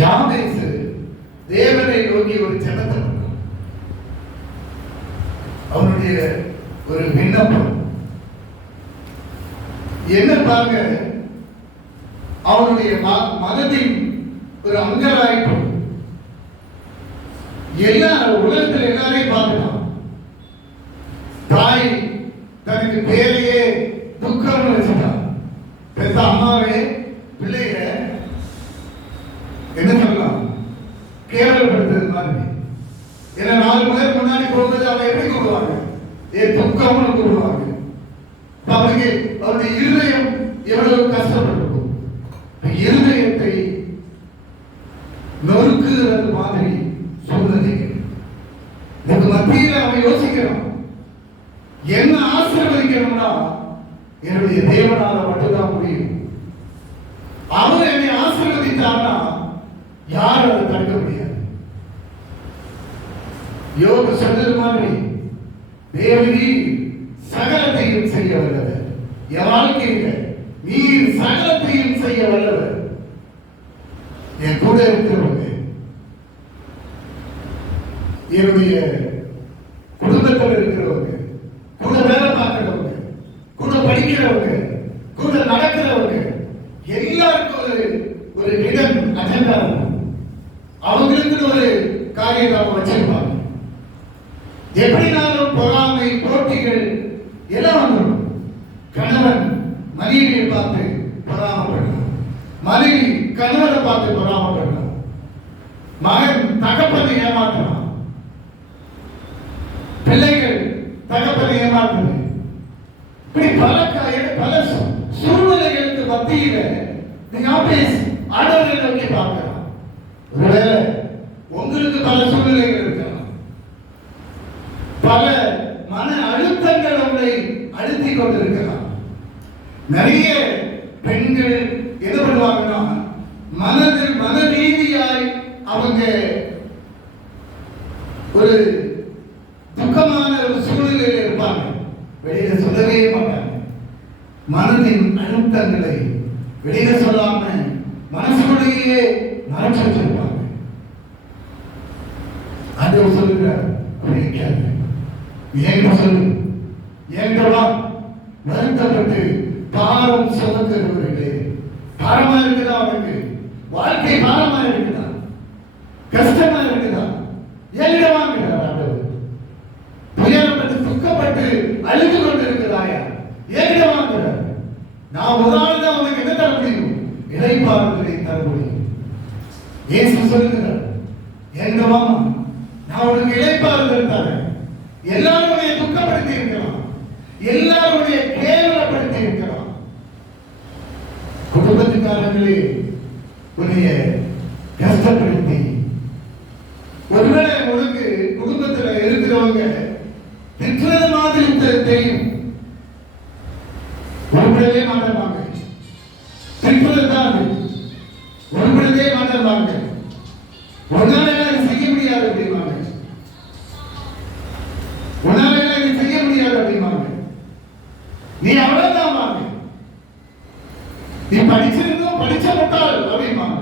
யாபேசு தேவனை நோக்கி ஒரு ஜெபத்தை பண்ணான். அவனுடைய ஒரு விண்ணப்பம் என்ன பாருங்க, அவனுடைய மனதின் ஒரு அங்கலாய்ப்பு. எல்லா உலகத்தில் எல்லாரையும் பார்க்கலாம். தாய் தனக்கு பேரையே துக்கம் வச்சுட்டான். பெத்த அம்மாவே பிள்ளைய என்ன சொல்லலாம், கேவலப்படுத்துறது மாதிரி. ஏன்னா 4 பேர் முன்னாடி போகும்போது அவன் எப்படி கூடுவாங்க, துக்கம்னு கூடுவாங்க. அவனுக்கு அவருடைய இருதயம் எவ்வளவு கஷ்டப்பட்டிருக்கும். இருதயத்தை நொறுக்குகிறது மாதிரி சூழ்நிலைகள் இதுக்கு மத்தியில் அவன் யோசிக்கிறான், என்ன ஆசீர்வதிக்கணும்னா என்னுடைய தேவனால மட்டும்தான் முடியும். அவர் என்னை ஆசீர்வதித்தான்னா யாரும் அதை தடுக்க முடியாது. யோக சொன்னது மாதிரி தேவனி சகலத்தையும் செய்ய வல்லவர். என் வாழ்க்கையில் நீர் சகலத்தையும் செய்ய வல்லவர். என் கூட இருக்கிறவங்க, என்னுடைய குடும்பத்தில் இருக்கிறவங்க, கூட வேலை பார்க்கிறவங்க, கூட படிக்கிறவங்க, கூட நடக்கிறவங்க எல்லாருக்கும் ஒரு இடம் அஜெண்டா இருக்கும். அவங்களுக்கு ஒரு காரியம் அவங்க வச்சிருப்பாங்க. எப்படினாலும் பொறாமை போட்டிகள் எல்லாம் வந்துடும். கணவன் மனைவியை பார்த்து பொறாமப்படலாம், மனைவி கணவனை பார்த்து பொறாமப்படலாம், மகன் தகப்பனை ஏமாற்றலாம், பிள்ளைகள் தகப்பனை ஏமாற்றுது. இப்படி பல சூழ்நிலைகளுக்கு மத்தியில நீங்க ஆண்டவரை நோக்கி பார்க்கலாம். ஒருவேளை உங்களுக்கு பல சூழ்நிலைகள் இருக்கலாம், பல மன அழுத்தங்கள் உங்களை அழுத்திக் கொண்டிருக்கலாம். நிறைய பெண்கள் என்ன பண்ணுவாங்கன்னா மன ரீதியாய் அவங்க ஒரு துக்கமான ஒரு சூழ்நிலையில் இருப்பாங்க, வெளியில சொல்லவே மாட்டாங்க. மனதின் அழுத்தங்களை வெளியில சொல்லாம மனசுக்குள்ளேயே மறைச்சு வச்சிருப்பாங்க. ஆண்டவர் சொல்லுகிறார், என்கிட்ட சொல்லு, என்கிட்ட வருத்தப்பட்டு பாரம் சுமக்கிறவர்களே, பாரமா இருக்குதா, அவனுக்கு வாழ்க்கை பாரமா இருக்குதா, கஷ்டமா இருக்குதா, என்கிட்ட வாங்குகிறார் ஆண்டவர். துயரப்பட்டு துக்கப்பட்டு அழுது கொண்டு இருக்கிறாயா, என்கிட்ட வாங்குகிறார். நான் ஒரு ஆள் தான் உனக்கு என்ன தர முடியும், இளைப்பாறுதலை தர முடியும். இயேசு சொல்லுகிறார், என்கிட்ட வாமா, நான் உனக்கு இளைப்பாறுதல் தரேன். எல்லாருடைய துக்கப்படுத்தி இருக்கலாம், எல்லாருடைய கேவலப்படுத்தி இருக்கலாம். குடும்பத்துக்காரங்களே உன்னைய கஷ்டப்படுத்தி, ஒருவேளை உனக்கு குடும்பத்துல இருக்கிறவங்க திட்டுறது மாதிரி தெரியும், ஒருபடவே மாட்டாங்க, திட்டுறது தான் ஒருபடவே மாட்டாங்க, உன்னால செய்ய முடியாது அப்படிம்பாங்க, உன்னால செய்ய முடியாது அப்படிம்பாங்க, நீ அவ்வளவுதான் வாங்க, நீ படிச்சிருந்தோம் படிச்ச முட்டாள் அப்படிம்பாங்க.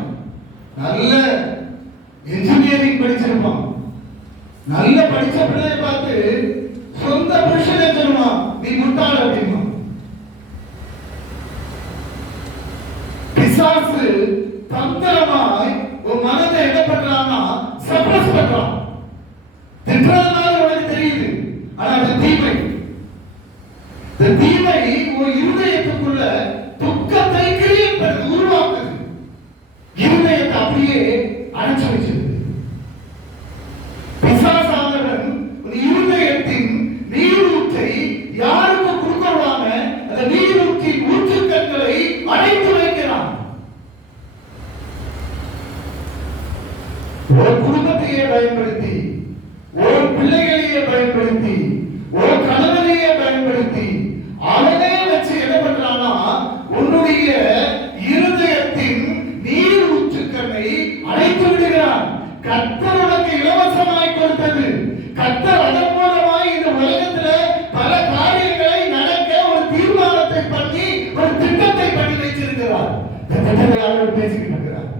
நல்ல இன்ஜினியரிங் படிச்சிருப்பான், நல்ல படிச்ச பிள்ளையை பார்த்து சொந்த புருஷனை சொல்லுவான், நீ முட்டாள் அப்படிமா. பிசாசு தந்திரமாய் உன் மனதை என்ன பண்றான்னா சப்ரஸ் பண்றான். திட்டுறதுனால உனக்கு தெரியுது, ஆனா அது தீமை. இந்த தீமை ஒரு இருதயத்துக்குள்ள துக்கத்தை கிரியேட் பண்ணுது, உருவாக்குது. இருதயத்தை அப்படியே அடைச்சு வச்சிருது. பிசாசானவன் இருதயத்தின் நீரூற்றை யாருக்கு கொடுக்கறாம அந்த நீரூற்றின் ஊற்றுக்கண்களை அடைத்து வைக்கிறான். ஒரு குடும்பத்தையே பயன்படுத்தி, ஒரு பிள்ளைகளையே பயன்படுத்தி, ஒரு கணவனையே பயன்படுத்தி அவனே வச்சு என்ன பண்றான்னா உன்னுடைய இருதயத்தின் நீர் ஊற்றுக்கண்ணை அடைத்து விடுகிறான். கர்த்தர் உனக்கு இலவசமாய் கொடுத்தது. கர்த்தர் அதன் மூலமாய் இந்த உலகத்துல பல காரியங்களை நடக்க ஒரு தீர்மானத்தை பண்ணி ஒரு திட்டத்தை பண்ணி வைச்சிருக்கிறார். பேசிக்கிட்டு இருக்கிறார்.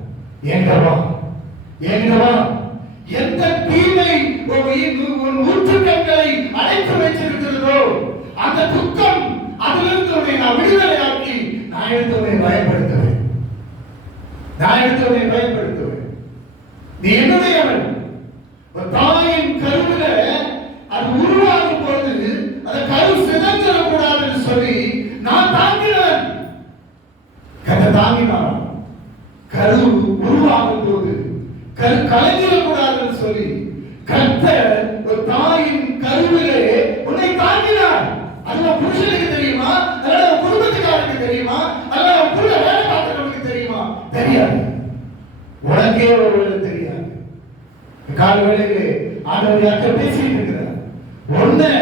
எங்கவா எங்கவா எந்த தீமை உன் ஊற்றுக்கண்களை அடைத்து வைத்திருக்கிறதோ அந்த துக்கம் அதிலிருந்து உன்னை நான் விடுதலையாக்கி நான் எடுத்து உன்னை பயன்படுத்துவேன். நான் எடுத்து உன்னை பயன்படுத்துவேன். நீ என்னுடையவன். ஒரு தாயின் கருவில அது உருவாகும் போது அந்த கரு சிதைஞ்சிடக்கூடாதுன்னு சொல்லி நான் தாங்கினேன். கதை தாங்கினான். கரு உருவாகும் போது கரு கலைஞ்சிடக்கூடாதுன்னு சொல்லி கர்த்தர் ஒரு தாயின் கருவிலே உன்னை தாங்கினார். அது உன் புருஷனுக்கு தெரியுமா? அல்லது உன் குடும்பத்துக்காரனுக்கு தெரியுமா? அல்லது உன் கூட வேலை பார்க்கிறவனுக்கு தெரியுமா? தெரியாது. உனக்கே ஒருவேளை தெரியாது. கால வேளையிலே ஆண்டவர் யார்கிட்ட பேசிட்டு இருக்கிறார். ஒண்ணு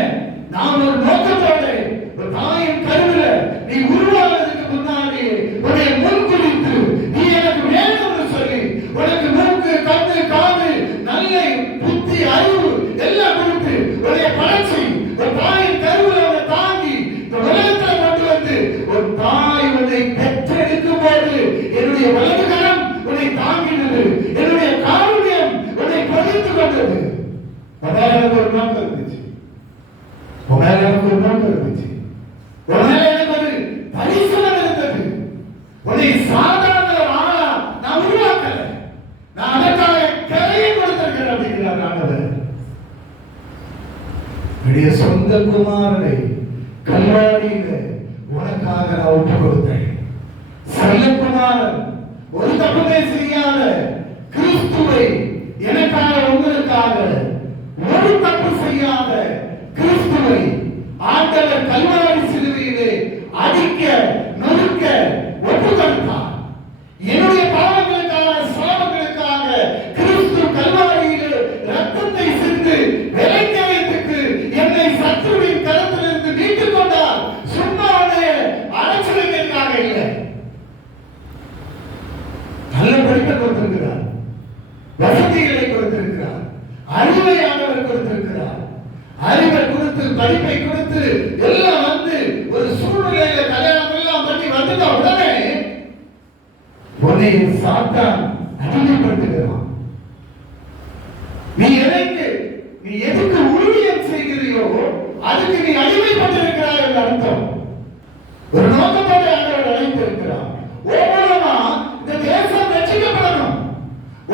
நாம் ஒரு நோக்கத்தோடு ஒரு தாயின் கருவில நீ உருவாகிறதுக்கு முன்னாடி உன்னை முன்குறித்து நீ எனக்கு வேணும்னு சொல்லி உனக்கு மூக்கு கண்ணு காது நல்ல புத்தி அறிவு எல்லாம் கொடுத்து உன்னை படைச்சி ஒரு தாயின் கருவில உன்னை தாங்கி இந்த உலகத்துல கொண்டு வந்து ஒரு தாய் உன்னை பெற்றெடுக்கும் போது என்னுடைய வலதுகரம் உன்னை தாங்கினது, என்னுடைய காருண்யம் உன்னை பதித்து கொண்டது. எனக்கு ஒரு நோக்கம் இருந்துச்சு. எனக்கு ஒரு நோக்கம் இருந்துச்சு. எனக்கு ஒரு பரிசனம் இருந்தது. உன்னை சாதாரண ஆளா நான் உருவாக்கல. நான் அதற்காக கரையை கொடுத்திருக்கிறேன் அப்படிங்கிறார் ஆண்டவர். என்னுடைய சொந்த குமாரனை கல்வாரியில உனக்காக நான் ஒப்பு கொடுத்தேன். செல்லக்குமாரன் ஒரு தப்புமே செய்யாத கிறிஸ்துவை எனக்காக உங்களுக்காக ஒரு தப்பு செய்யாத கிறிஸ்துவை ஆண்டவர் கல்வாரி சிலுவையிலே அடிக்க நொறுக்க ஒப்பு கொடுத்தார். என்னுடைய பாவங்களுக்காக சாபங்களுக்காக கிறிஸ்து கல்வாரியிலே ரத்தத்தை சிந்து விலைக்கயத்துக்கு என்னை சத்துருவின் கரத்திலிருந்து மீட்டுக் கொண்டார். சும்மா அரைச்சலுக்காக இல்லை. நல்ல படிப்பை கொடுத்திருக்கிறார், வசதிகளை கொடுத்திருக்கிறார், அறிவை ஆண்டவர் கொடுத்திருக்கிறார். அறிவை கொடுத்து படிப்பை கொடுத்து எல்லாம் வந்து ஒரு சூழ்நிலையில கல்யாணம் எல்லாம் பண்ணி வந்துட்ட உடனே உன்னை சாத்தான் அடிமைப்படுத்துகிறான். நீ எதுக்கு ஊழியம் செய்கிறியோ அதுக்கு நீ அடிமைப்பட்டிருக்கிறாய் என்று அர்த்தம். ஒரு நோக்கத்தோடு ஆண்டவர் அழைத்திருக்கிறார். ஒவ்வொருமா இந்த தேசம் ரட்சிக்கப்படணும்.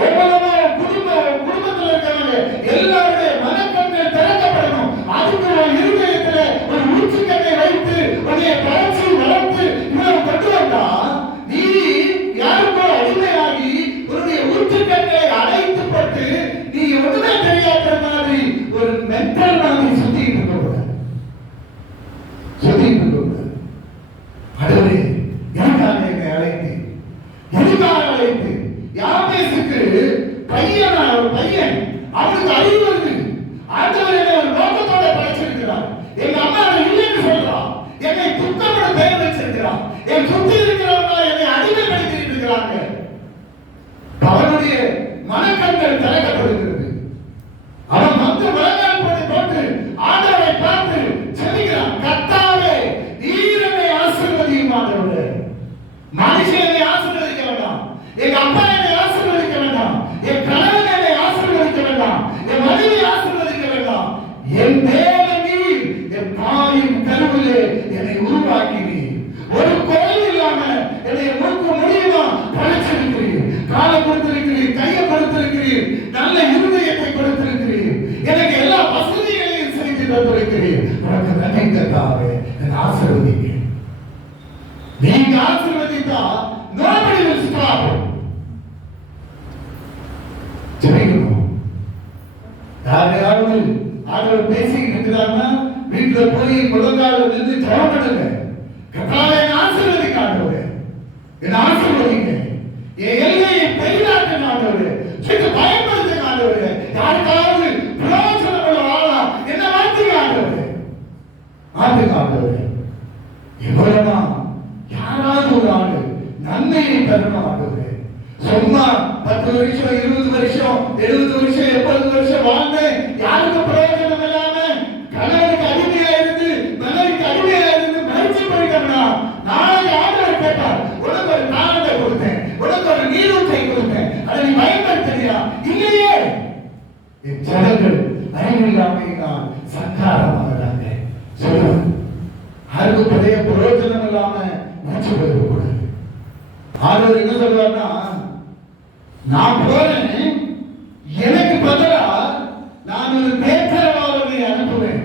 ஒவ்வொருமா குடும்பத்தில் இருக்கிறவங்க எல்லாருடைய மனக்கண்கள் திறக்கப்படணும். அதுக்கு ஒரு இருதயத்துல ஒரு ஊற்றுக்கண்ணை வைத்து உன்னை பயிற்சி வளர்த்து இவ்வளவு கொண்டு வந்தா நீ யாருக்கோ அடிமையாகி உன்னுடைய ஊற்றுக்கண்ணை அழைத்துப்பட்டு நீ ஒன்றுமே தெரியாத மாதிரி ஒரு மென்டல் மாதிரி சுத்திட்டு இருக்க அடுவரே எனக்காக என்னை அழைத்து எதுக்காக அழைத்து யாபேசுக்கு பையன் அவனுக்கு அறிவு வருது. ஆண்டவர் என்னை ஒரு நோக்கத்தோட படைச்சிருக்கிறார். எங்க அம்மா இல்லைன்னு சொல்றான். என்னை துக்கப்பட பெயர் வச்சிருக்கிறான். என் சுத்தி இருக்கிறவங்க என்னை அடிமைப்படுத்தி இருக்கிறாங்க. அவனுடைய மனக்கண்கள் திறக்கப்படுகிறது. அவன் வந்து முழங்கால் போட்டு ஆண்டவரை பார்த்து செல்கிறான். கர்த்தாவே நீர் என்னை ஆசீர்வதியும். ஆண்டவரே மனுஷன் என்னை ஆசீர்வதிக்க வேண்டாம். எங்க அப்பா என்னை ஆசீர்வதிக்க வேண்டாம். என் கணவன் என்னை ஆசீர்வதிக்க வேண்டாம். என் மனைவி ஆசீர்வதிக்க வேண்டாம். என் தேவன் நீர் என் தாயின் கருவிலே என்னை உருவாக்கினீர். ஒரு கோயில் இல்லாம என்னை மூக்க முடியுமா படைச்சிருக்கிறீர். காலை கொடுத்திருக்கிறீர், கையை கொடுத்திருக்கிறீர், நல்ல இருதயத்தை கொடுத்திருக்கிறீர், எனக்கு எல்லா வசதிகளையும் செய்து தந்திருக்கிறீர். உனக்கு நன்றி கர்த்தாவே. என்னை ஆசீர்வதிங்க. நீங்க ஆசீர்வதித்தா nobody will stop. ஜெபிக்கணும். யாரையாவது ஆண்டவர் பேசிக்கிட்டு இருக்கிறாங்கன்னா வீட்டுல போய் முழங்கால நின்று ஜெபம் பண்ணுங்க. கர்த்தாவே என்னை ஆசீர்வதிங்க. ஆண்டவரே என்னை ஆசீர்வதிங்க. என் எல்லையை பெரிதாக்குங்க. ஆண்டவரே சுட்டு பயன்படுத்துங்க. ஆண்டவரே யாருக்காவது பிரயோஜனம் உள்ள வாழா என்ன மாத்துங்க. ஆண்டவரே மாத்துங்க. ஆண்டவரே எவ்வளவுனா யாராவது ஒரு ஆளு நன்மையை தரணும். ஆண்டவரே சும்மா 10 வருஷம் 20 வருஷம் 70 வருஷம் 80 வருஷம் வாழ்ந்து யாருக்கு பிரயோஜனம் இல்லாம கணவனுக்கு அடிமையா இருந்து மனைவிக்கு அடிமையா இருந்து மறைச்சு போயிட்டோம்னா நாளைக்கு ஆண்டவர் கேட்பார். உனக்கு ஒரு தாளத்தை கொடுத்தேன், உனக்கு ஒரு நீரூற்றை கொடுத்தேன், என் ஜனங்கள் அறிவில்லாமையினால் சங்காரமாகிறாங்க. சொல்லுவாங்க யாருக்கும் பெரிய பிரயோஜனம் இல்லாம மூச்சு போயிடக்கூடாது. ஆண்டவர் என்ன சொல்றாருன்னா, நான் போறேன், எனக்கு பதிலா நான் ஒரு தேற்றவாளனை அனுப்புவேன்.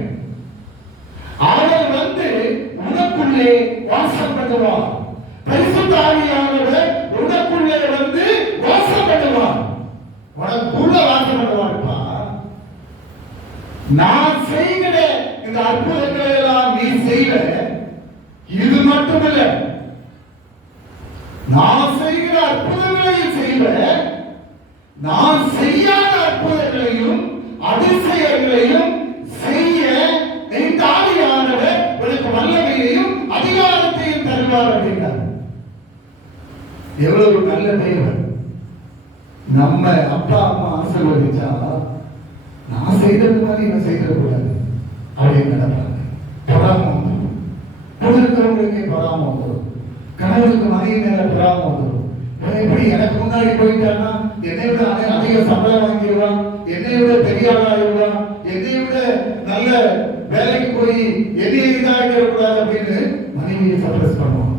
அவர் வந்து உனக்குள்ளே வாசம் பண்ணுவார். பரிசுத்த ஆவியானவர் உனக்குள்ளே வந்து வாசம் பண்ணுவார். உனக்குள்ள வாசம் பண்ணுவார்ப்பா. நான் செய்கிற இந்த அற்புதங்களை எல்லாம் நீ செய்வ. இது மட்டுமல்ல, நான் செய்கிற அற்புதங்களையும் செய்வ, நான் செய்யாத அற்புதங்களையும் அதிசயங்களையும் செய்ய இந்த ஆவியானவர் உனக்கு வல்லமையையும் அதிகாரத்தையும் தருவார் அப்படின்னார். எவ்வளவு நல்ல தேவன்! நம்ம அப்பா அம்மா ஆசீர்வதிச்சா நான் செய்தது மாதிரி இவன் செய்திடக்கூடாது அப்படின்னு நினைப்பாங்க. பொறாம வந்துடும். கூட இருக்கிறவங்களுக்கே பொறாம வந்துடும். கணவனுக்கு மனைவி மேல பொறாம வந்துடும். எப்படி எனக்கு முன்னாடி போயிட்டான்னா என்னை விட அதிக சம்பளம் வாங்கிடுவான், என்னை விட பெரிய ஆளாயிடுவான், என்னை விட நல்ல வேலைக்கு போய் என்னையை இதாகிடக்கூடாது அப்படின்னு மனைவியை சப்ரஸ் பண்ணுவான்.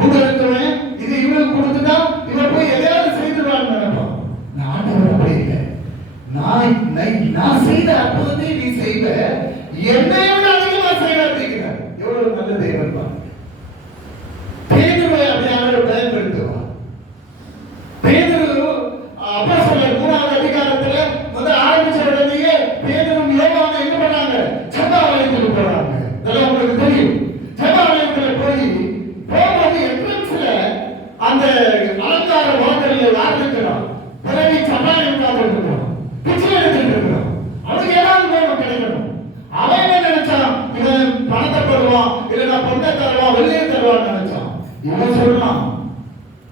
கூட இருக்கிறவன் இது இவனுக்கு கொடுத்துட்டா இவன் போய் எதையாவது செய்திருவான்னு நினைப்பான். நான் அப்படி இல்லை. நான் செய்த அற்புதத்தை நீ செய்வ, என்னை விட அதிகமா செய்வ அப்படிங்கிறார். எவ்வளவு நல்ல தெய்வம் பாருங்க. பேதுருவை அப்படியான பயன்படுத்துவார். பேதுரு அப்போஸ்தலர் 3வது அதிகாரத்துல முதல் ஆரம்பிச்ச உடனேயே பேதுரும் யோவானும் என்ன பண்ணாங்க? ஜெபாலயத்துக்கு போறாங்க. இதெல்லாம் உங்களுக்கு தெரியும். ஜெபாலயத்துல போகும்போது என்ட்ரன்ஸ்ல அந்த அலங்கார வாசல்ல யார் இருக்கிறான்? பிறவி சபாயம் உட்கார்ந்துருக்கிறான், பிச்சை எடுத்துட்டு இருக்கிறான். அவனுக்கு ஏதாவது வேணும், கிடைக்கணும். அவன் என்ன நினைச்சான்? இவன் பணத்தை தருவான், இல்லைன்னா பொண்ணை தருவான், வெள்ளையை தருவான்னு நினைச்சான். இவன் சொல்றான்,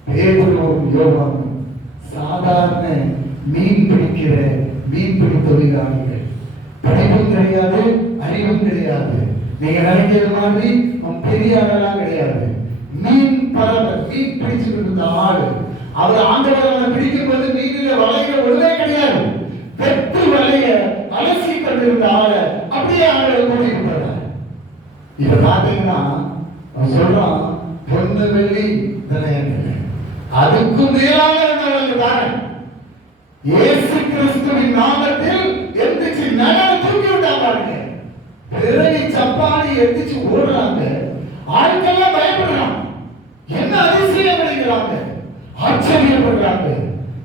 பேதுரும் யோவானும் சாதாரண மீன்பிடி தொழிலாளிகள். படிப்பும் கிடையாது, அறிவும் கிடையாது. நீங்க நினைக்கிற மாதிரி பெரிய ஆளெல்லாம் கிடையாது. மீன் பிடிச்சுட்டு இருந்த ஆளு. அவர் ஆண்டவரை பிடிக்கும் போது மீனில வலைய ஒழுவே கிடையாது. வெட்டு வலைய அலசி கொண்டிருந்த ஆளை அப்படியே ஆளை கூட்டிட்டு போறாரு. இப்ப பாத்தீங்கன்னா சொல்றான், பொண்ணு வெள்ளி அதுக்கும் மேலான இயேசு கிறிஸ்துவின் நாமத்தில் எந்திரிச்சு நகர் தூக்கி விட்டாங்க. பிறகு சப்பானி எந்திரிச்சு ஓடுறாங்க. ஆட்கள்லாம் பயப்படுறாங்க. என்ன அதிசயம் அடைகிறாங்க, ஆச்சரியப்படுறாங்க,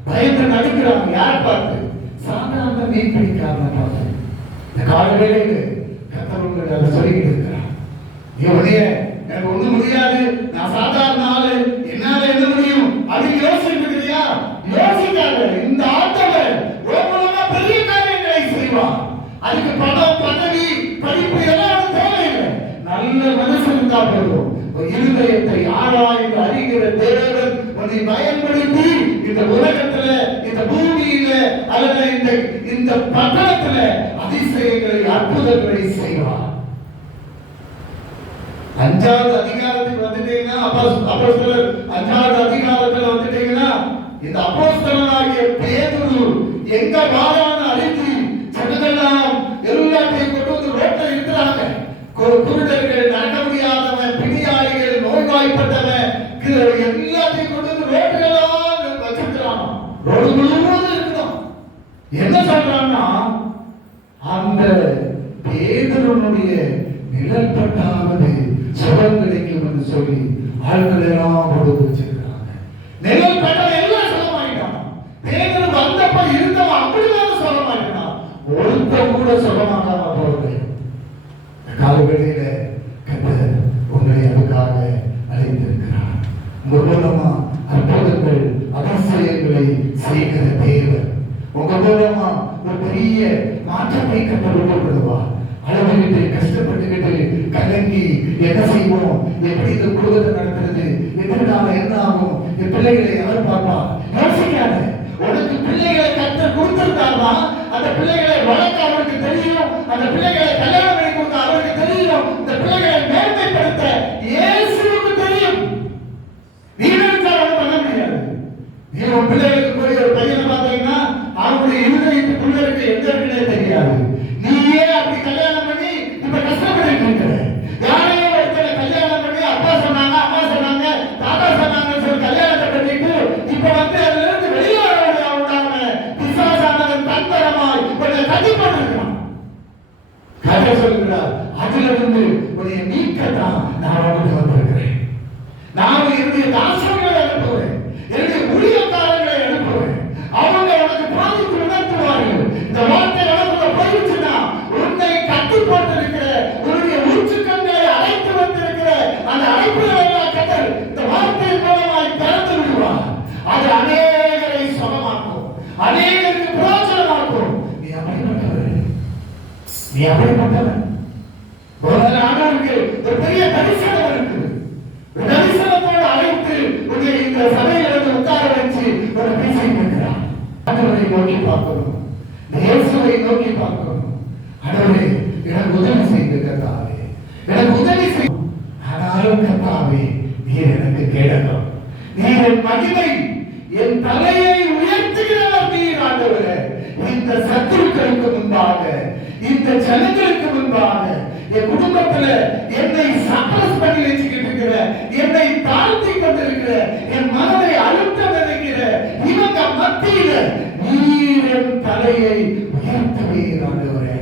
பயந்து நடிக்கிறாங்க. யாரை பார்த்து? சாதாரண மீன் பிடிக்காம பார்த்து. இந்த காலவேளையில கர்த்தர் அதை சொல்லிக்கிட்டு இருக்கிறார். இவனே எனக்கு ஒண்ணும் முடியாது, நான் சாதாரண ஆளு, என்னால என்ன முடியும் அது யோசிக்கிறீயா? யோசிக்காத. இந்த ஆண்டவர் ரோமலமா பெரிய காரியங்களை செய்வார். அதுக்கு பணம், பதவி, படிப்பு எல்லாம் தேவையில்லை. நல்ல மனசு இருந்தா போதும். இருதயத்தை ஆராய்ந்து அறிகிற தேவன் உன்னை பயன்படுத்தி இந்த உலகத்துல, இந்த பூமியில அல்லது இந்த பட்டணத்துல அதிசயங்களை, அற்புதங்களை செய்வார். 5வது அதிகாரத்துக்கு வந்துட்டீங்கன்னா, அப்போஸ்தலர் 5வது அதிகாரத்துல வந்துட்டீங்கன்னா, இந்த அப்போஸ்தலனாகிய பேதுரு எங்க வாரான அறிந்து ஜனங்கள்லாம் எல்லாத்தையும் கொண்டு வந்து ரோட்ல இருக்கிறாங்க. குருடர்கள், நடக்க முடியாதவன், பிணியாளிகள், நோய்வாய்ப்பட்டவன் எல்லாத்தையும் கொண்டு வந்து ரோட்டுகளாம் வச்சிருக்கிறான். ரோடு முழுவதும் இருக்கிறோம். என்ன சொல்றான்னா, அந்த பேதுருனுடைய நிழல் பட்டாவது சுகம் கிடைக்கும் என்று சொல்லி ஆட்கள் எல்லாம் கொடுத்து வச்சிருக்கிறாங்க. நிழல் பட்ட எல்லாம் சுகமாயிட்டான். பேதுரு வந்தப்ப இருந்தவன் அப்படிதான் சுகமாயிட்டான். ஒருத்த கூட சுகமாகாம போறது. காலவெளியில கர்த்தர் உங்களை அதுக்காக அழைத்திருக்கிறார். உங்க மூலமா அற்புதங்கள், அதிசயங்களை செய்கிற தேவன் உங்க மூலமா ஒரு பெரிய மாற்றத்தை கர்த்தர் உருவாக்குவார். அழுதுகிட்டு, கஷ்டப்பட்டுக்கிட்டு, கலங்கி என்ன செய்வோம், எப்படி இந்த குடும்பத்தை நடத்துறது, எதிர்கால என்ன ஆகும், என் பிள்ளைகளை யார் பார்ப்பா? யோசிக்காத. உனக்கு பிள்ளைகளை கர்த்தர் கொடுத்திருக்காருன்னா அந்த பிள்ளைகளை வளர்க்க அவருக்கு தெரியும். அந்த பிள்ளைகளை கல்யாணம் பண்ணி கொடுக்க அவருக்கு தெரியும். இந்த பிள்ளைகளை மேன்மைப்படுத்த இயேசுவுக்கு தெரியும். நீ நினைச்சாலும் பண்ண முடியாது. நீ உன் பிள்ளைகளுக்கு போய் ஒரு பையனை பார்த்தீங்கன்னா அவனுடைய இருதயத்துக்குள்ள இருக்க கர்த்தர் சொல்கிறார், அதிலிருந்து உன்னை மீட்கத்தான் நான் உனக்கு வந்திருக்கிறேன். நான் என்னுடைய தாசர்களை அனுப்புவேன், என்னுடைய ஊழியக்காரர்களை அனுப்புவேன். அவங்க உனக்கு பாதிப்பு உணர்த்துவார்கள். இந்த வார்த்தை உனக்குள்ள போயிடுச்சுன்னா உன்னை கட்டி போட்டிருக்கிற உன்னுடைய ஊற்றுக்கண்களை அழைத்து வந்திருக்கிற அந்த அழைப்புகளை கர்த்தர் இந்த வார்த்தை மூலமாய் திறந்து விடுவார். அது அநேகரை சுகமாக்கும், அநேகருக்கு பிரயோஜனமாக்கும். நீ அப்படிப்பட்டவன், நீ அப்படிப்பட்டவன். ஒரு ஆண்டவருக்கு ஒரு பெரிய தரிசனம் இருக்கு. தரிசனத்தோடு அழைத்து உன்னை இந்த சபையில வந்து உட்கார வச்சு ஒரு பேசிட்டு இருக்கிறார். ஆண்டவரை நோக்கி பார்க்கணும், இயேசுவை நோக்கி பார்க்கணும். ஆண்டவரே எனக்கு உதவி செய்து கர்த்தாவே, எனக்கு உதவி செய்யும். ஆனாலும் கர்த்தாவே நீர் எனக்கு கேடகம், நீர் என் மகிமை, என் தலையை உயர்த்துகிறவர் நீர். ஆண்டவரே இந்த சத்துருக்களுக்கு முன்பாக, இந்த ஜனங்களுக்கு முன்பாக, என் குடும்பத்துல என்னை சப்ரஸ் பண்ணி வச்சுக்கிட்டு இருக்கிற, என்னை தாழ்த்தி கொண்டிருக்கிற, என் மனதை அழுத்த நினைக்கிற இவங்க மத்தியில நீர் என் தலையை உயர்த்தவே. ஆண்டவரே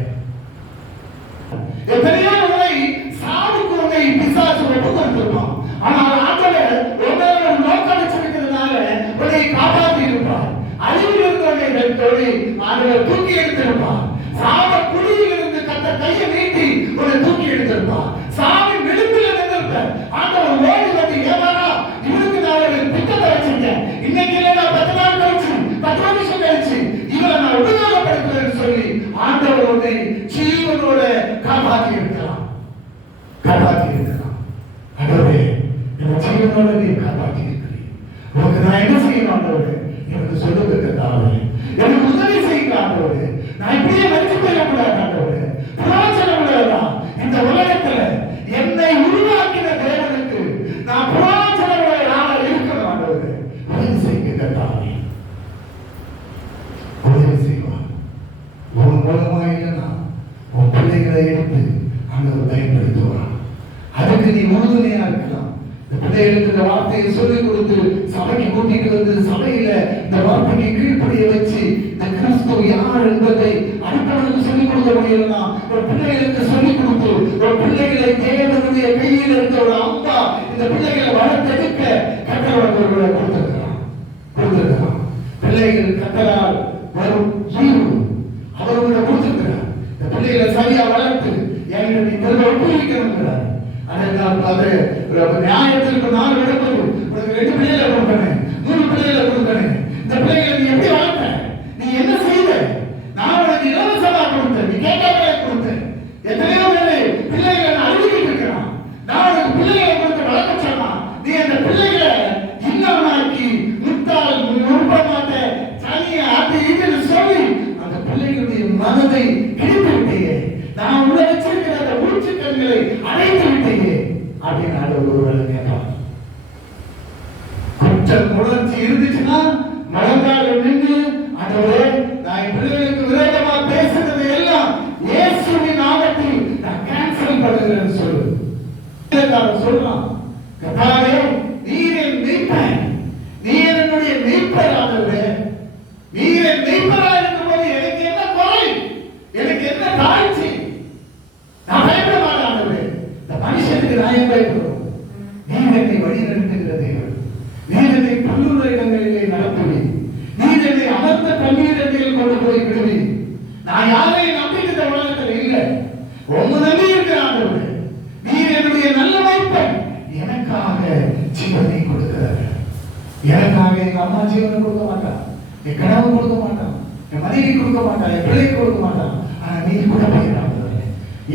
எத்தனையோ முறை சாவுக்கு உன்னை பிசாசு ஒப்பு கொடுத்திருப்பான். ஆனால் ஆண்டவர் உன்னோட நோக்கம் வச்சிருக்கிறதுனால உன்னை காப்பாற்றி இருப்பார். அழிவிலிருந்து உன்னை தொழில் ஆண்டவர் தூக்கி எடுத்திருப்பார். சாவ குழியிலிருந்து கர்த்தர் கையை நீட்டி உன்னை தூக்கி எடுத்திருப்பார். சாவின் விளிம்பில் நின்றிருப்ப ஆண்டவர் ஓடி வந்து, ஏமாறா இவனுக்கு நான் ஒரு திட்டத்தை வச்சிருக்கேன், இன்னைக்கு இல்லைன்னா 10 நாள் கழிச்சு 10 நிமிஷம் கழிச்சு இவரை நான் உபயோகப்படுத்துவேன்னு சொல்லி ஆண்டவர் உன்னை ஜீவனோட காப்பாற்றி இருக்கலாம், காப்பாற்றி இருக்கலாம். ஆண்டவரே என் ஜீவனோட நீ காப்பாற்றி இருக்கிறீர். உனக்கு நான் என்ன செய்யணும் ஆண்டவரே? எனக்கு சொல்லுங்க கர்த்தாவே, எனக்கு உதவி செய்யுங்க ஆண்டவரே. நான் இப்படியே மறித்து போயிடக்கூடாது ஆண்டவரே. பிரயோஜனம் உள்ளதா இந்த உலகத்துல என்னை உருவாக்கின தேவனுக்கு நான் பிரயோஜனம் உள்ளதாக இருக்கணும் ஆண்டவரே. உதவி செய்யுங்க கர்த்தாவே, உதவி செய்வார். உன் மூலமா இல்லைன்னா உன் பிள்ளைகளை எடுத்து ஆண்டவர் பயன்படுத்துவார். அதுக்கு நீ உறுதுணையா இருக்கலாம். இந்த பிள்ளைகளுக்கு இந்த வார்த்தையை சொல்லிக் கொடுத்து சபைக்கு கூட்டிட்டு வந்து சபையில இந்த வார்த்தைக்கு கீழ்ப்படிய வச்சு இந்த கிறிஸ்து யார் என்பதை அடுத்தவர்களுக்கு சொல்லிக் கொடுக்க முடியலன்னா ஒரு பிள்ளைகளுக்கு சொல்லிக் கொடுத்து ஒரு பிள்ளைகளை தேவனுடைய கையில் இருந்த ஒரு அம்பா இந்த பிள்ளைகளை வளர்த்தெடுக்க கட்டளை கொடுத்திருக்கிறான். பிள்ளைகள் கட்டளால் வரும் ஈவு அவர்களோட கொடுத்திருக்கிறார். இந்த பிள்ளைகளை சரியா வளர்த்து எங்களை நீ ஒப்புவிக்கணுங்கிறார். அது நியாயத்திற்கு 4 விடுப்பது உனக்கு 2 பிள்ளைகளை கொடுக்கணும், 3 பிள்ளைகளை கொடுக்கணும். இந்த பிள்ளைகளை நீ எப்படி வளர்த்த? நீ என்ன செய்த? நான் உனக்கு இலவசமா கொடுத்தேன், நீ கேட்காமலே கொடுத்தேன். எத்தனையோ பேரு பிள்ளைகளை நான் அழுகிட்டு இருக்கிறான். நான் உனக்கு பிள்ளைகளை கொடுத்து வளர்க்க சொன்னா நீ அந்த பிள்ளைகளை இன்னமாக்கி முட்டால் நுட்ப மாட்டேன் தனியா அது இதுன்னு சொல்லி அந்த பிள்ளைகளுடைய மனதை கிழித்து விட்டேயே. நான் உள்ள வச்சிருக்கிற அந்த ஊற்றுக்கண்களை அடைத்து விட்டேயே அப்படின்னு ஒருவேளை கேட்பான். குற்றம் உணர்ச்சி இருந்துச்சுன்னா மனதால் நின்று ஆண்டவரே நான் பிள்ளைகளுக்கு விரோதமா பேசுறது எல்லாம் இயேசுவின் நாமத்தில் நான் கேன்சல் பண்ணுகிறேன்னு சொல்லு. சொல்றான், கர்த்தாவே நீர் என் மீட்பர், நீர் என்னுடைய மீட்பர். ஆண்டவரே நீர் என் மீட்பராக இருக்கும்போது எனக்கு என்ன குறை, எனக்கு என்ன தாழ்ச்சி? நான் பயப்பட மாட்டேன் ஆண்டவரே. இந்த மனுஷனுக்கு நான் பயப்படுறோம். நீர் என்னை வழி நடத்துகிற தேவன், நீர் என்னை புல்லுள்ள இடங்களிலே நடத்துவி, நீர் என்னை அமர்ந்த தண்ணீரில் கொண்டு போய் விடுவி. நான் யாரையும் நம்பிக்கிற உலகத்தில் இல்லை, உங்க நம்பி இருக்கிற ஆண்டவரே. நீர் என்னுடைய நல்ல வைப்பன், எனக்காக ஜீவனை கொடுக்கிறார். எனக்காக எங்க அம்மா ஜீவனை கொடுக்க மாட்டான், என் கணவன் கொடுக்க மாட்டான், என் மனைவி கொடுக்க மாட்டான், என் பிள்ளை கொடுக்க மாட்டான். ஆனா நீ கூட போயிடாங்க.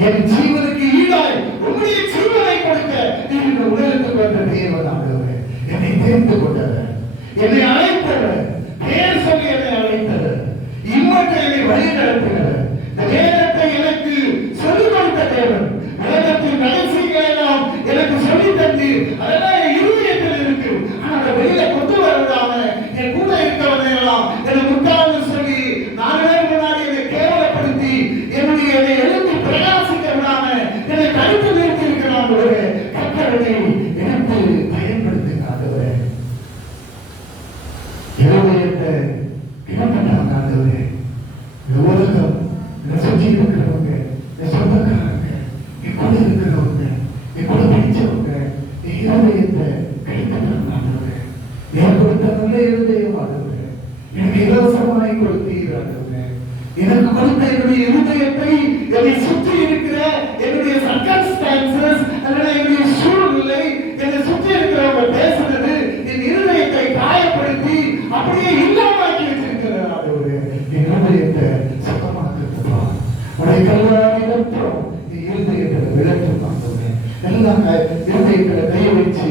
என் ஜீவனுக்கு ஈடாய் உங்களுடைய ஜீவனை கொடுக்க நீ இந்த உலகத்துக்கு வந்த தேவன் ஆண்டவரே. என்னை தேர்ந்து கொண்டவர், என்னை அழைத்தவர், பேர் சொல்லி என்னை அழைத்தவர், இம்மட்டை என்னை வழி நடத்தினவர், இந்த வேதத்தை எனக்கு சொல்லிக் கொடுத்த தேவன், வேதத்தின் ரகசியங்களை எல்லாம் எனக்கு சொல்லி தந்து அதெல்லாம் என் இருதயத்தில் இருக்கு. ஆனா அதை வெளியில கொண்டு வரவிடாம என் கூட இருக்கிறவனை எல்லாம் என்னை முட்டாள்னு சொல்லி 4 பேர் முன்னாடி என்னை கேவலப்படுத்தி என்னை எழுந்து பிரகாசிக்க விடாம என்னை தடுத்து நிறுத்தி இருக்கிறான். ஒரு கட்டளை எனக்கு பயன்படுத்துகிறார். இருதயத்தை கிடப்பட்டாங்க. உலகம் இலவசமாய் கொடுத்தீர் ஆண்டவரே. எனக்கு கொடுத்த என்னுடைய இருதயத்தை என்னை சுற்றி இருக்கிற என்னுடைய சர்க்கம்ஸ்டான்சஸ் அல்லது என்னுடைய சூழ்நிலை என்னை சுற்றி இருக்கிறவங்க பேசுறது என் இருதயத்தை காயப்படுத்தி அப்படியே இல்லாமக்கி வச்சிருக்கிறார் ஆண்டவரே. என் இருதயத்தை சுத்தமாக்குறதுப்பா உடைய கல்வாரி ரத்தம் என் இருதயத்தை விளக்கும் ஆண்டவரே. எல்லாம் இருதயத்துல கை வச்சு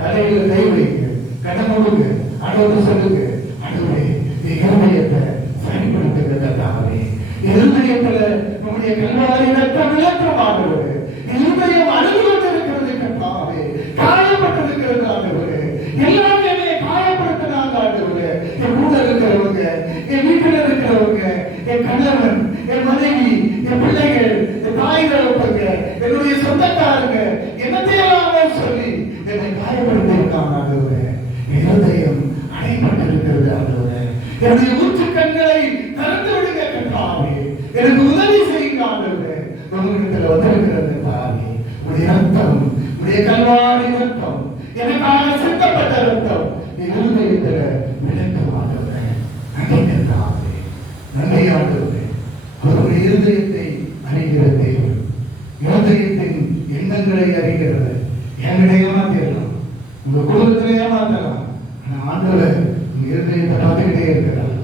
தலையில கை வைங்க, கடன் கொடுங்க, ஆண்டவரை சொல்லுங்க, ஆண்டவரே என் இருதயத்தை சரிப்படுத்துகிறதாகவே இருதயத்துல நம்முடைய கல்வாரி ரத்தம் விளக்கம் ஆண்டவரே. இருதயம் அழுது கொண்டிருக்கிறது கர்த்தாவே, காயப்பட்டிருக்கிறது ஆண்டவரே. எல்லாம் என்னை காயப்படுத்தினாங்க ஆண்டவரே. என் கூட இருக்கிறவங்க, என் வீட்டில் இருக்கிறவங்க, என் கணவன், என் மனைவி, என் பிள்ளைகள், என் தாய் தகப்பங்க, என்னுடைய சொந்தக்காரங்க என்னத்தையெல்லாம் சொல்லி என்னை காயப்படுத்தியிருக்காங்க ஆண்டவரே. இருதயம் அடைபட்டிருக்கிறது ஆண்டவரே. என்னுடைய ஊற்று கண்களை திறந்து விடுங்க கர்த்தாவே. எனக்கு உதவி செய்யுங்க ஆண்டவரே. உங்களிடத்தில் வந்திருக்கிறது தாவே. உடைய ரத்தம், உடைய கல்வாரி ரத்தம், எனக்காக சிந்தப்பட்ட ரத்தம் இருதயத்தில் விளக்கம் ஆண்டவரே. நன்றி கர்த்தாவே, நன்றி ஆண்டவரே. அவருடைய இருதயத்தை அறிகிற தேவன், இருதயத்தின் எண்ணங்களை அறிகிறது. என்கிட்ட ஏமாத்திடலாம், உங்க குடும்பத்திலே ஏமாத்தலாம், ஆனா ஆண்டவர் உங்க இருதயத்தை பார்த்துக்கிட்டே இருக்கிறார்.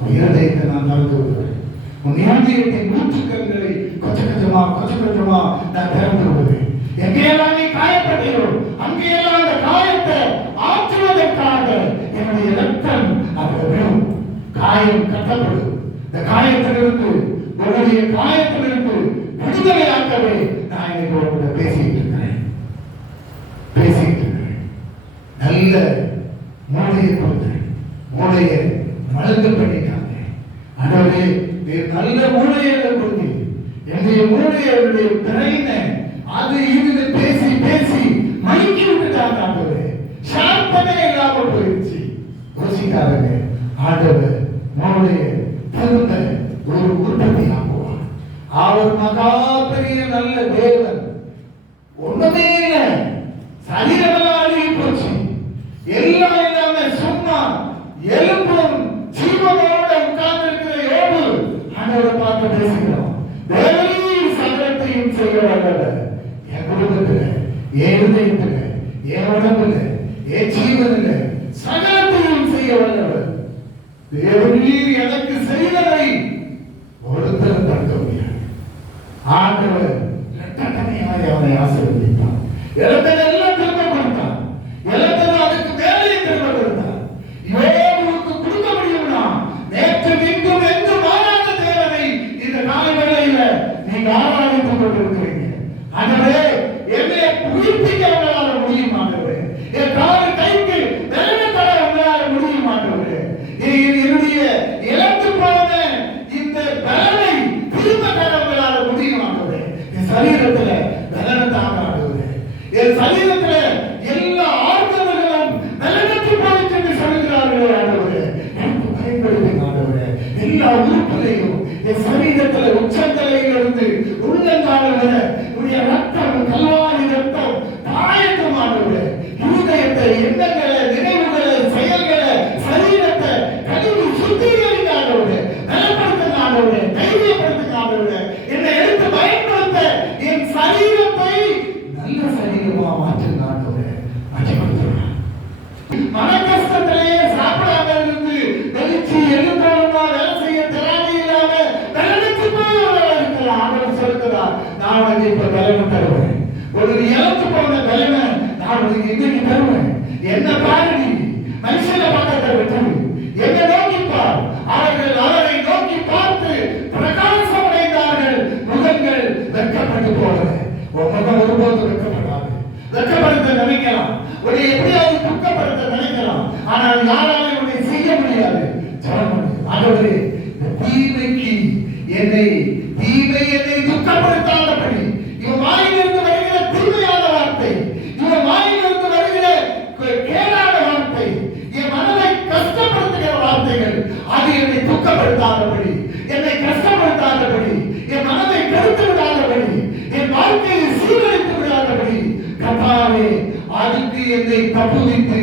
உன் இருதயத்தை நான் திறந்து விடுவேன். உன் இருதயத்தின் ஊற்றுக்கண்களை கொஞ்சம் கொஞ்சமா நான் திறந்து விடுவேன். எங்கேயெல்லாம் நீ காயப்பட்டீரோ அங்கேயெல்லாம் அந்த காயத்தை ஆற்றுவதற்காக என்னுடைய ரத்தம் அதை விடும். காயம் கட்டப்படும். இந்த காயத்திலிருந்து உங்களுடைய காயத்திலிருந்து விடுதலையாக்கவே நான் இன்னைக்கு உங்களோட பேசிட்டு இருக்கிறேன். நல்ல மூளையை கொடுத்தேன். மூளையை மலர்ந்து பண்ணிட்டாங்க. ஆண்டவரே நல்ல மூளையை கொடுத்தீங்க. என்னுடைய மூளையை பிரைனை அது இது பேசி பேசி மயக்கி விட்டுட்டாங்க ஆண்டவரே. சாந்தமே இல்லாம போயிடுச்சு. யோசிக்காதங்க, ஆண்டவர் மூளையை திரும்ப ஒரு உற்பத்தி ஆக்குவார். அவர் மகா பெரிய நல்ல தேவன். ஒண்ணுமே இல்லை, சரீரமெல்லாம் அழுகி போச்சு, எல்லாம் இல்லாம சும்மா எலும்பும் ஜீவனோட உட்கார்ந்து இருக்கிற யோபு ஆண்டவரை பார்த்து பேசுகிறோம். தேவரீர் சகலத்தையும் செய்ய வல்லவர். என் குடும்பத்துல, என் இருதயத்துல, என் உடம்புல, என் ஜீவனில் சகலத்தையும் செய்ய வல்லவர். தேவரீர் எனக்கு செய்ததை ஒருத்தர் தடுக்க முடியாது. ஆண்டவர் இரட்டத்தனையாய் அவனை ஆசீர்வதித்தார். எல்லாம் திரும்ப கொடுத்தார். எல்லாம் அதுக்கு மேலே திரும்ப கொடுத்தார். யோபுவுக்கு கொடுக்க முடியும்னா நேற்று இன்றும் என்றும் மாறாத தேவனை இந்த கால வேளையில நீங்க ஆராதித்துக் கொண்டிருக்கிறீங்க. ஆண்டவரே என்னை உயிர்ப்பிக்க உங்களால முடியும் ஆண்டவரே. என் காலை கைக்கு வேலை தர உங்களால முடியும் ஆண்டவரே. என்னுடைய இழந்து போன இந்த பலனை திரும்ப தர உங்களால முடியும் ஆண்டவரே. என் சரீரத்துல பலனத்தாக ஆண்டவரே. என் சரீரத்துல எல்லா ஆர்வங்களும் பலனற்று போயிட்டு என்று சொல்கிறார்களே ஆண்டவரே. எனக்கு பயன்படுத்துங்க ஆண்டவரே. எல்லா உறுப்புகளையும் என் சரீரத்துல உச்சந்தலையிலிருந்து உள்ளங்கால வர உடைய ரத்தம், கல்வாரி ரத்தம் தாயட்டும் ஆண்டவரே. இருதயத்தை, எண்ணங்களை, நினைவுகளை, செயல்களை, சரீரத்தை கழுவி சுத்திகரிங்க ஆண்டவரே. பலப்படுத்துங்க ஆண்டவரே. தைரியப்படுத்துங்க ஆண்டவரே. என்னை எடுத்து பயன்படுத்த என் சரீரத்தை நல்ல சரீரமா மாற்றுங்க ஆண்டவரே. மாற்றிக்கொடுத்துருங்க. மன கஷ்டத்திலேயே சாப்பிடாம இருந்து வெளிச்சு எலும்போலமா வேலை செய்ய திராணி இல்லாம பலனுக்கு போய் இருக்கலாம். ஆண்டவர் சொல்லுகிறார், நான் உனக்கு இப்ப பலனை தருவேன். ஒரு இழந்து போன பலனை நான் உனக்கு இன்னைக்கு தருவேன். என்ன பாருங்க, மனுஷனை பார்க்க விட்டு என்ன நோக்கிப்பார். அவர்கள் அவரை நோக்கி பார்த்து பிரகாசம் அடைந்தார்கள். முகங்கள் வெட்கப்பட்டு போனது. உன் முகம் ஒருபோது வெட்கப்படாது. வெட்கப்படுத்த நினைக்கலாம், உன்னை எப்படியாவது துக்கப்படுத்த நினைக்கலாம், ஆனால் யாராலும் உன்னை செய்ய முடியாது. ஆண்டவரே, தீமைக்கு தீமை என்னை துக்கப்படுத்தாதபடி இவன் வாயிலிருந்து வருகிற தீமையான வார்த்தை, இவன் வாயிலிருந்து வருகிற கேடான வார்த்தை, என் மனதை கஷ்டப்படுத்துகிற வார்த்தைகள், அது என்னை துக்கப்படுத்தாதபடி, என்னை கஷ்டப்படுத்தாதபடி, என் மனதை கருத்து விடாதபடி, என் வாழ்க்கையை சீரழித்து விடாதபடி கர்த்தாவே அதுக்கு என்னை தப்புவித்து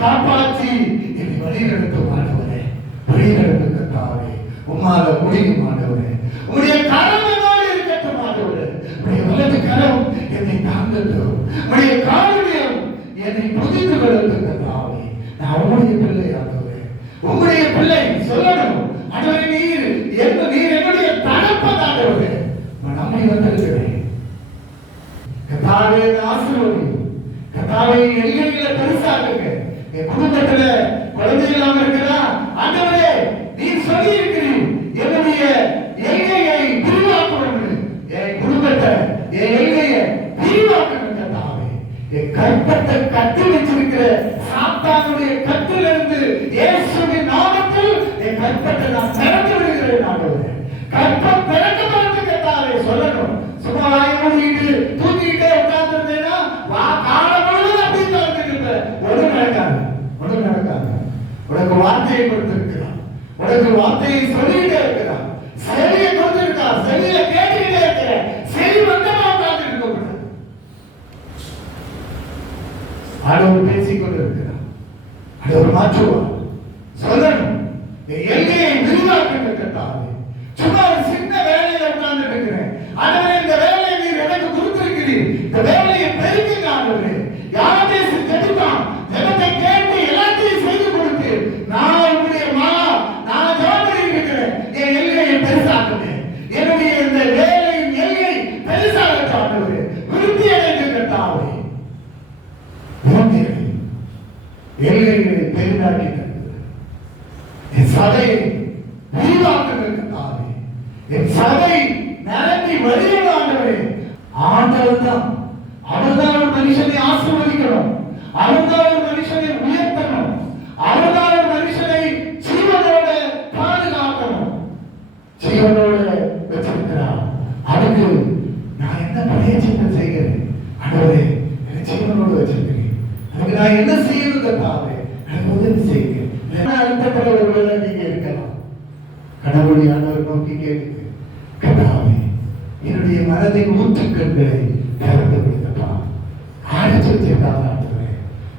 காப்பாற்றி என்னை வழிநடத்தும் ஆண்டவரே. வழிநடத்துங்க கர்த்தாவே உம்மால முடியும் ஆண்டவரே. உம்முடைய கரம் என்னோடு இருக்கட்டும் ஆண்டவரே. உம்முடைய வலது கரம் என்னை தாங்கட்டும். உம்முடைய காருண்யம் என்னை புதித்து விடட்டும் கர்த்தாவே. நான் உம்முடைய பிள்ளை ஆண்டவரே, உம்முடைய பிள்ளை சொல்லணும் ஆண்டவரே. நீர் என்னுடைய தகப்பன் ஆண்டவரே. நான் நம்பி வந்திருக்கிறேன் கர்த்தாவே. ஆசீர்வதியும் கர்த்தாவே. எல்லைகளை பெருசாக்குங்க. என் குடும்பத்துல குழந்தைகள் இல்லாம இருக்கிறா ஆண்டவரே, நீர் சொல்லி இருக்கிறீர் என்னுடைய எல்லையை விரிவாக்கணும். என் குடும்பத்தை என் எல்லையை விரிவாக்கணும் கர்த்தாவே. என் கற்பத்தை கட்டி வச்சிருக்கிற சாத்தானுடைய கட்டிலிருந்து இயேசுவின் நாமத்தில் என் கற்பத்தை நான் திறந்து விடுகிறேன் ஆண்டவரே. கற்பம் திறக்கப்பட்டு கர்த்தாவே சொல்லணும். சும்மா வாய் மூடிட்டு தூங்கிட்டே உட்கார்ந்துருந்தேன்னா காலம் முழுவதும் அப்படி திறந்துட்டு ஒன்றும் நடக்காது, ஒன்றும் நடக்காது. உனக்கு வார்த்தையை கொடுத்திருக்கிறான், உனக்கு வார்த்தையை சொல்லிட்டே இருக்கிறான், செயலியை கொடுத்திருக்கான், செயலியை கேட்டுக்கிட்டே இருக்கிற செவி வந்தமா உட்கார்ந்து இருக்க கூடாது. ஆண்டவர் பேசிக் கொண்டிருக்கிறான். ஆண்டவர் மாற்றுவார். சொல்லணும் எல்லையை விரிவாக்க கட்டாது. சும்மா ஒரு சின்ன வேலையில உட்கார்ந்து இருக்கிறேன் ஆண்டவரே, இந்த வேலையை நீர் எனக்கு கொடுத்திருக்கிறீர், இந்த வேலையை பெருக்குங்க ஆண்டவரே. யாருடைய ஜெபித்தான் ஜெபத்தை கேட்டு எல்லாத்தையும் செய்து கொடுத்து நான் உங்களுடைய மகா நான் ஜெபம் இருக்கிறேன். என் எல்லையை பெருசாக்குங்க. என்னுடைய இந்த வேலையின் எல்லையை பெருசாக ஆண்டவரே. விருத்தி அடைந்து கட்டாவே. எல்லைகளை பெரிதாக்கி என் சபையை விரிவாக்குங்கள் கர்த்தாவே. என் சபை நிரம்பி வழியில் ஆண்டவரே. ஆண்டவர் தான், அவர்தான் ஒரு மனுஷனை ஆசீர்வதிக்கணும், அவர்தான் ஒரு மனுஷனை உயர்த்தணும், அவர்தான் ஒரு மனுஷனை ஜீவனோட பாதுகாக்கணும், ஜீவனோட வச்சிருக்கிறார். அதுக்கு நான் என்ன பிரயோஜனம் செய்கிறேன் ஆண்டவரே? எனக்கு ஜீவனோடு வச்சிருக்கிறேன், அதுக்கு நான் என்ன செய்யணும் கர்த்தாவே? எனக்கு உதவி செய்யுங்க. அழுத்தப்பட ஒருவேளை நீங்க இருக்கலாம். கடவுளை ஆண்டவர் நோக்கி கேளுங்க, கர்த்தாவே என்னுடைய மனதின் ஊற்றுக்கண்களை திறந்து விடுங்கப்பா. அடைச்சு வச்சிருக்காங்க ஆண்டவரே.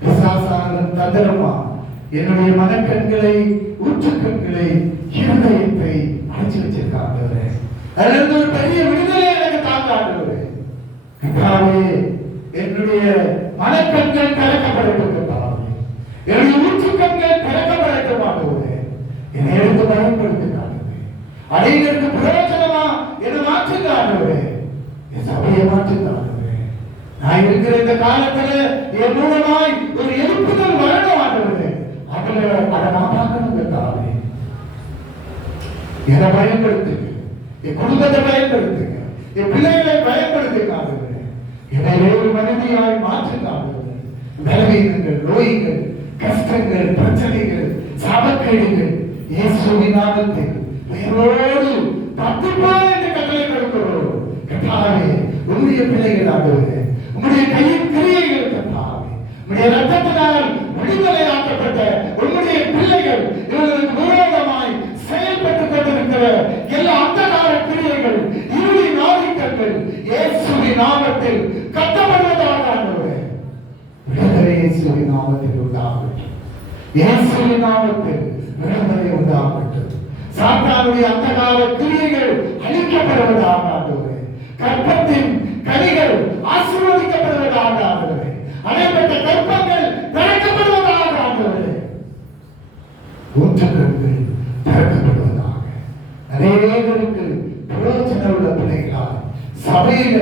பிசாசானவன் தந்திரமா என்னுடைய மனக்கண்களை ஊற்றுக்கண்களை இருதயத்தை அடைச்சு வச்சிருக்காங்க ஆண்டவரே. அதிலிருந்து ஒரு பெரிய விடுதலை எனக்கு தாங்க ஆண்டவரே. கர்த்தாவே என்னுடைய மனக்கண்கள் திறக்கப்படட்டும் கர்த்தாவே. என்னுடைய ஊற்றுக்கண்கள் திறக்கப்படட்டும் ஆண்டவரே. என்னை எடுத்து பயன்படுத்துங்க ஆண்டவரே. அடையிலிருந்து பிரயோஜனமா என்னை மாற்றுங்க ஆண்டவரே. என் சபையை மாற்றுங்க ஆண்டவரே. நான் இருக்கிற இந்த காலத்துல என் மூலமாய் ஒரு எழுப்புதல் வரணும் ஆண்டவரே. அதுல அதை நான் பார்க்கணும் கர்த்தாவே. என்னை பயன்படுத்துங்க, என் குடும்பத்தை பயன்படுத்துங்க, என் பிள்ளைகளை பயன்படுத்துங்க ஆண்டவரே. என்னை வேறு மனிதியாய் மாற்றுங்க ஆண்டவரே. பலவீனங்கள், நோய்கள், கஷ்டங்கள், பிரச்சனைகள், சாபக்கேடுகள் இயேசுவின் நாமத்தில் வேரோடு தப்பிப்போ என்று கட்டளை கொடுக்கிறோம் கர்த்தாவே. உம்முடைய பிள்ளைகள் ஆண்டவரே, உம்முடைய கையின் கிரியைகள் கர்த்தாவே, உம்முடைய ரத்தத்தினால் விடுதலையாக்கப்பட்ட உம்முடைய பிள்ளைகள் இவர்களுக்கு விரோதமாய் செயல்பட்டுக் கொண்டிருக்கிற எல்லா அந்தகார கிரியைகள், இருளி நாவிக்கங்கள் இயேசுவின் நாமத்தில் கட்டப்படுவதாக ஆண்டவரே. விடுதலை இயேசுவின் நாமத்தில் உண்டாகட்டும், இயேசுவின் நாமத்தில் விடுதலை உண்டாகட்டும். சாத்தானுடைய அந்தகார கிரியைகள் அழிக்கப்படுவதாக ஆண்டவரே. கற்பத்தின் கனிகள் ஆசீர்வதிக்கப்படுவதாக ஆண்டவரே. அடைபட்ட கற்பங்கள் திறக்கப்படுவதாக ஆண்டவரே. ஊற்றுக்கண்கள் திறக்கப்படுவதாக. அநேகருக்கு பிரயோஜனம் உள்ள பிள்ளைகளாய் சபையில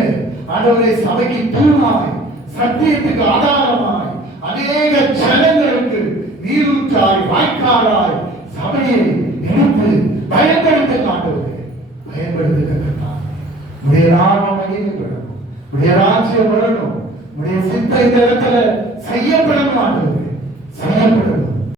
ஆண்டவரே, சபைக்கு தூணாய் சத்தியத்துக்கு ஆதாரமாய் அநேக ஜனங்களுக்கு நீரூற்றாய் வாய்க்காலாய் சபையை எடுத்து பயன்படுத்த ஆண்டவரே. பயன்படுத்த உடைய நாமம் மகிமைப்படணும், உடைய ராஜ்யம் வரணும், உடைய சித்த இந்த இடத்துல செய்யப்படணும் ஆண்டவரே. செய்யப்பட